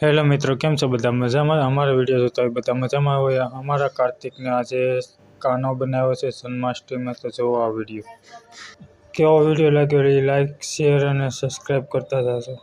Hello મિત્રો, કેમ છો બધા? મજામાં? અમારા વિડીયો જોતા હોય બધા મજામાં હોય. અમારા કાર્તિકને આજે કાનો બનાવ્યો છે જન્માષ્ટમીમાં, તો જોવો આ વિડીયો. કેવો વિડીયો લાગ્યો એ લાઈક, શેર અને સબસ્ક્રાઈબ કરતા જશો.